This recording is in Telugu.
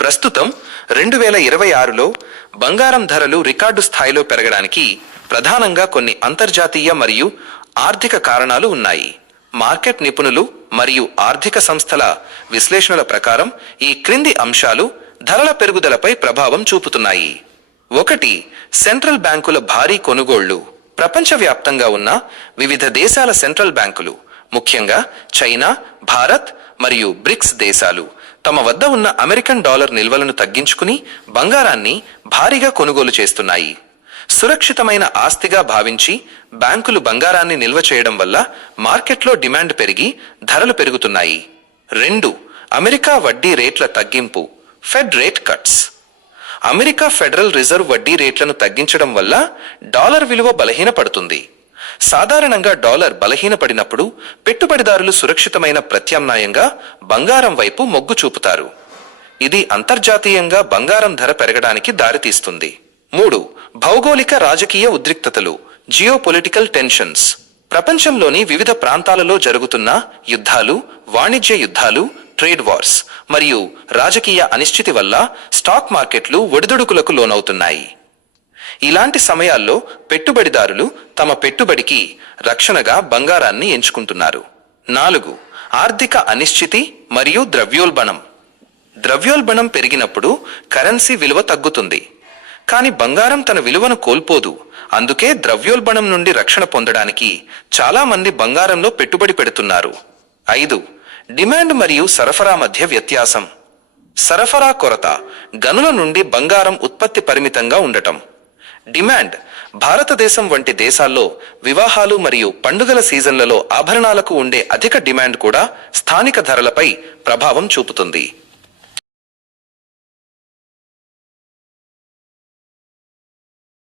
ప్రస్తుతం 2026లో బంగారం ధరలు రికార్డు స్థాయిలో పెరగడానికి ప్రధానంగా కొన్ని అంతర్జాతీయ మరియు ఆర్థిక కారణాలు ఉన్నాయి. మార్కెట్ నిపుణులు మరియు ఆర్థిక సంస్థల విశ్లేషణల ప్రకారం ఈ క్రింది అంశాలు ధరల పెరుగుదలపై ప్రభావం చూపుతున్నాయి. 1. సెంట్రల్ బ్యాంకుల భారీ కొనుగోళ్లు. ప్రపంచవ్యాప్తంగా ఉన్న వివిధ దేశాల సెంట్రల్ బ్యాంకులు, ముఖ్యంగా చైనా, భారత్ మరియు బ్రిక్స్ దేశాలు తమ వద్ద ఉన్న అమెరికన్ డాలర్ నిల్వలను తగ్గించుకుని బంగారాన్ని భారీగా కొనుగోలు చేస్తున్నాయి. సురక్షితమైన ఆస్తిగా భావించి బ్యాంకులు బంగారాన్ని నిల్వ చేయడం వల్ల మార్కెట్లో డిమాండ్ పెరిగి ధరలు పెరుగుతున్నాయి. 2. అమెరికా వడ్డీ రేట్ల తగ్గింపు. Fed rate cuts. America federal reserve వడ్డీ రేట్లను తగ్గించడం వల్ల డాలర్ విలువ బలహీనపడుతుంది. సాధారణంగా డాలర్ బలహీనపడినప్పుడు పెట్టుబడిదారులు సురక్షితమైన ప్రత్యామ్నాయంగా బంగారం వైపు మొగ్గు చూపుతారు. ఇది అంతర్జాతీయంగా బంగారం ధర పెరగడానికి దారితీస్తుంది. 3. భౌగోళిక రాజకీయ ఉద్రిక్తతలు. Geopolitical tensions. ప్రపంచంలోని వివిధ ప్రాంతాలలో జరుగుతున్న యుద్ధాలు, వాణిజ్య యుద్ధాలు, ట్రేడ్ వార్స్ మరియు రాజకీయ అనిశ్చితి వల్ల స్టాక్ మార్కెట్లు ఒడిదుడుకులకు లోనవుతున్నాయి. ఇలాంటి సమయాల్లో పెట్టుబడిదారులు తమ పెట్టుబడికి రక్షణగా బంగారాన్ని ఎంచుకుంటున్నారు. 4. ఆర్థిక అనిశ్చితి మరియు ద్రవ్యోల్బణం. ద్రవ్యోల్బణం పెరిగినప్పుడు కరెన్సీ విలువ తగ్గుతుంది, కానీ బంగారం తన విలువను కోల్పోదు. అందుకే ద్రవ్యోల్బణం నుండి రక్షణ పొందడానికి చాలా మంది బంగారంలో పెట్టుబడి పెడుతున్నారు. 5. డిమాండ్ మరియు సరఫరా మధ్య వ్యత్యాసం. సరఫరా కొరత. గనుల నుండి బంగారం ఉత్పత్తి పరిమితంగా ఉండటం. డిమాండ్. భారతదేశం వంటి దేశాల్లో వివాహాలు మరియు పండుగల సీజన్లలో ఆభరణాలకు ఉండే అధిక డిమాండ్ కూడా స్థానిక ధరలపై ప్రభావం చూపుతుంది.